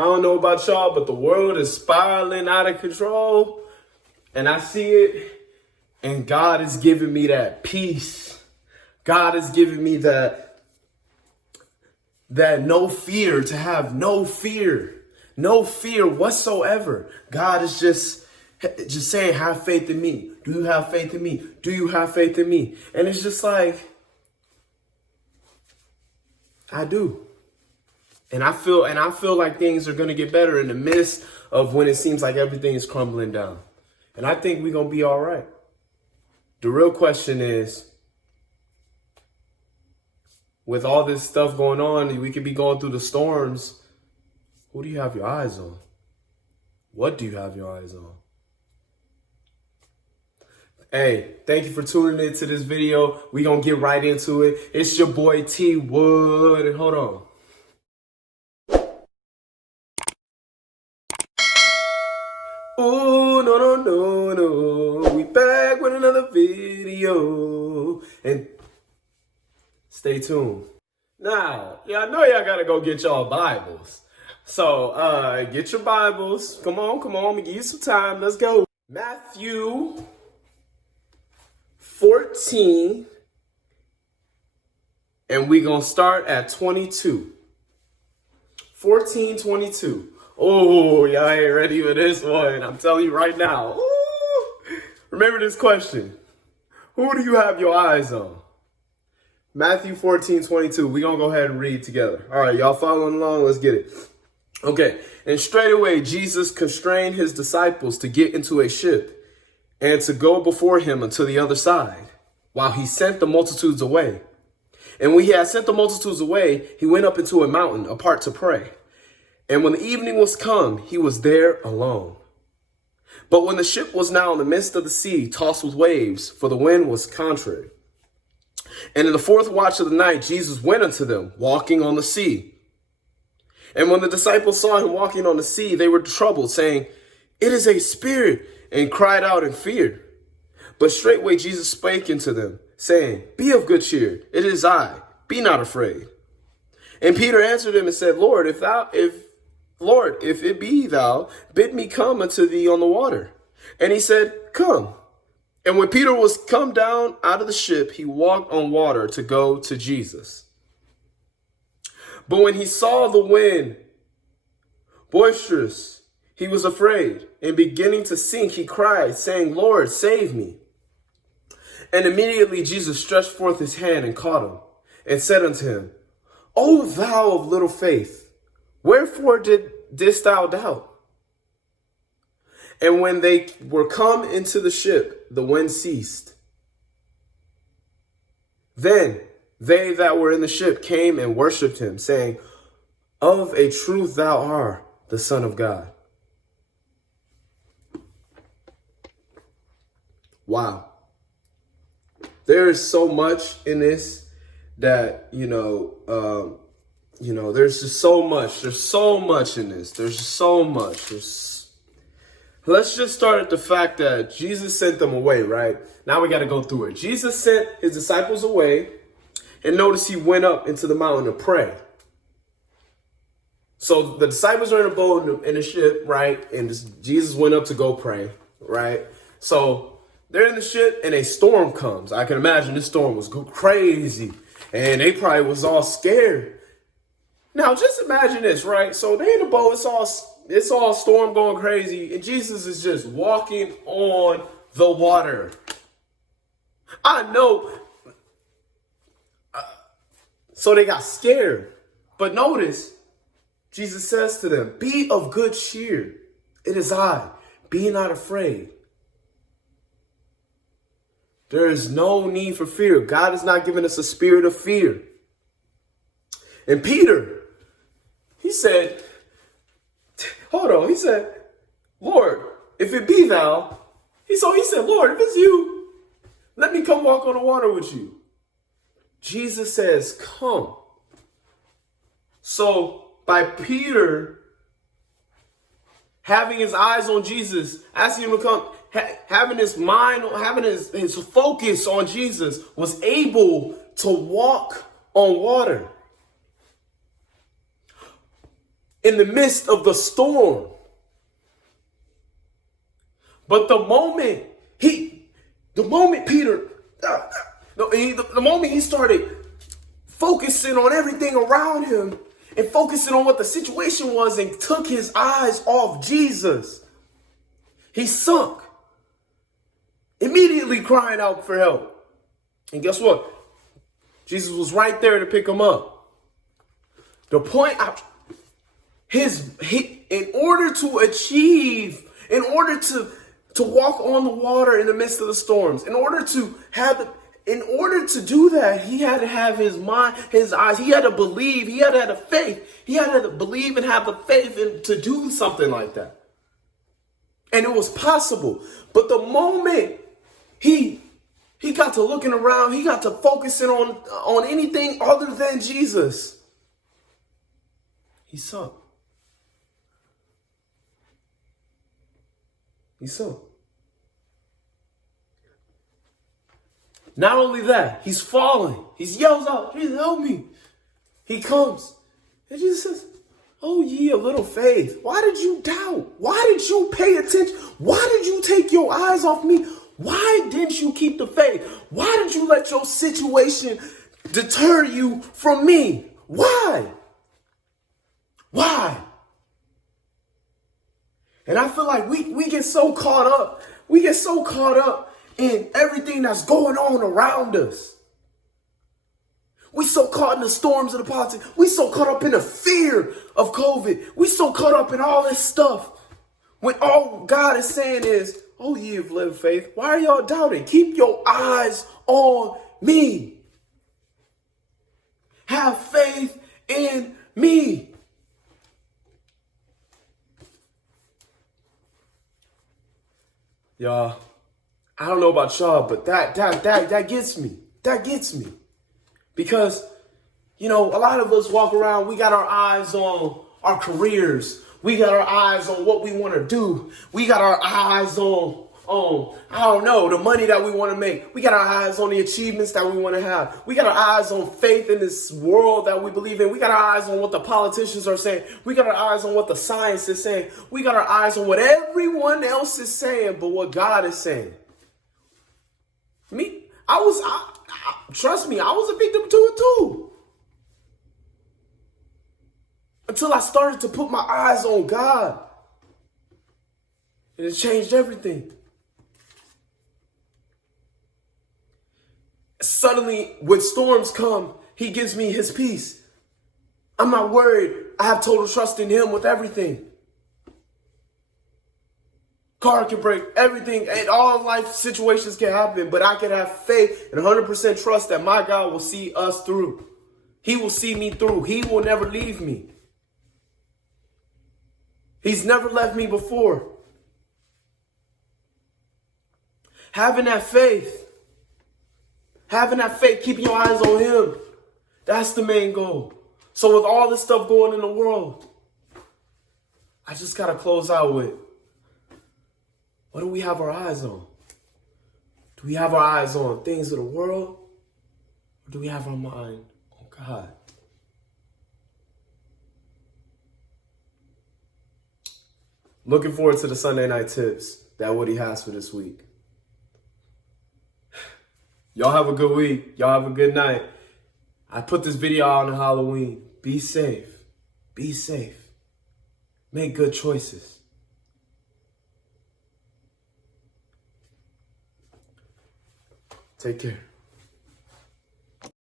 I don't know about y'all, but the world is spiraling out of control. And I see it. And God is giving me that peace. God is giving me that no fear, to have no fear whatsoever. God is just saying, have faith in me. Do you have faith in me? Do you have faith in me? And it's just like, I do. And I feel like things are going to get better in the midst of when it seems like everything is crumbling down. And I think we're going to be all right. The real question is, with all this stuff going on, we could be going through the storms. Who do you have your eyes on? What do you have your eyes on? Hey, thank you for tuning into this video. We're going to get right into it. It's your boy T Wood. Hold on. Oh, no. We back with another video. And stay tuned. Now, I know y'all got to go get y'all Bibles. So, get your Bibles. Come on. Let me give you some time. Let's go. Matthew 14. And we're going to start at 22. 14:22. Oh, y'all ain't ready for this one. I'm telling you right now. Ooh. Remember this question. Who do you have your eyes on? Matthew 14:22. We're going to go ahead and read together. All right, y'all following along? Let's get it. Okay. And straightway Jesus constrained his disciples to get into a ship and to go before him unto the other side, while he sent the multitudes away. And when he had sent the multitudes away, he went up into a mountain apart to pray. And when the evening was come, he was there alone. But when the ship was now in the midst of the sea, tossed with waves, for the wind was contrary. And in the fourth watch of the night, Jesus went unto them, walking on the sea. And when the disciples saw him walking on the sea, they were troubled, saying, It is a spirit, and cried out in fear. But straightway Jesus spake unto them, saying, Be of good cheer, it is I, be not afraid. And Peter answered him and said, Lord, if it be thou, bid me come unto thee on the water. And he said, Come. And when Peter was come down out of the ship, he walked on water to go to Jesus. But when he saw the wind boisterous, he was afraid, and beginning to sink, he cried, saying, Lord, save me. And immediately Jesus stretched forth his hand and caught him, and said unto him, O thou of little faith, wherefore didst thou doubt? And when they were come into the ship, the wind ceased. Then they that were in the ship came and worshipped him, saying, Of a truth thou art the Son of God. Wow. There is so much in this that, there's just so much. There's so much in this. There's just so much. Let's just start at the fact that Jesus sent them away, right? Now we got to go through it. Jesus sent his disciples away, and notice he went up into the mountain to pray. So the disciples are in a boat in a ship, right? And Jesus went up to go pray, right? So they're in the ship and a storm comes. I can imagine this storm was crazy and they probably was all scared. Now just imagine this, right? So they're in the boat, it's all storm going crazy, and Jesus is just walking on the water. I know. So they got scared. But notice, Jesus says to them, Be of good cheer. It is I. Be not afraid. There is no need for fear. God has not given us a spirit of fear. And Peter, he said, he said, Lord, if it be thou, he said, Lord, if it's you, let me come walk on the water with you. Jesus says, come. So by Peter having his eyes on Jesus, asking him to come, having his mind, having his focus on Jesus, was able to walk on water. in the midst of the storm. But the moment Peter, the moment he started focusing on everything around him and focusing on what the situation was and took his eyes off Jesus, he sunk, immediately crying out for help. And guess what? Jesus was right there to pick him up. The point, in order to walk on the water in the midst of the storms, in order to do that, he had to have his mind, his eyes. He had to believe. He had to have the faith. He had to believe and have the faith to do something like that. And it was possible. But the moment he got to looking around, he got to focusing on anything other than Jesus, he sunk. He sunk. Not only that, he's falling. He yells out, Jesus, help me. He comes. And Jesus says, oh, ye of little faith. Why did you doubt? Why did you pay attention? Why did you take your eyes off me? Why didn't you keep the faith? Why did you let your situation deter you from me? Why? Why? And I feel like we get so caught up. We get so caught up in everything that's going on around us. We so caught in the storms of the politics. We so caught up in the fear of COVID. We so caught up in all this stuff. When all God is saying is, oh, ye of little faith, why are y'all doubting? Keep your eyes on me. Have faith in me. Y'all, I don't know about y'all, but that gets me. That gets me. Because, a lot of us walk around, we got our eyes on our careers. We got our eyes on what we want to do. We got our eyes on, the money that we want to make. We got our eyes on the achievements that we want to have. We got our eyes on faith in this world that we believe in. We got our eyes on what the politicians are saying. We got our eyes on what the science is saying. We got our eyes on what everyone else is saying, but what God is saying. Trust me, I was a victim to it too. Until I started to put my eyes on God. And it changed everything. Suddenly, when storms come, he gives me his peace. I'm not worried. I have total trust in him with everything. Car can break, everything, and all life situations can happen, but I can have faith and 100% trust that my God will see us through. He will see me through. He will never leave me. He's never left me before. Having that faith, keeping your eyes on him, that's the main goal. So with all this stuff going in the world, I just got to close out with, what do we have our eyes on? Do we have our eyes on things of the world? Or do we have our mind on God? Looking forward to the Sunday night tips that Woody has for this week. Y'all have a good week. Y'all have a good night. I put this video out on Halloween. Be safe. Be safe. Make good choices. Take care.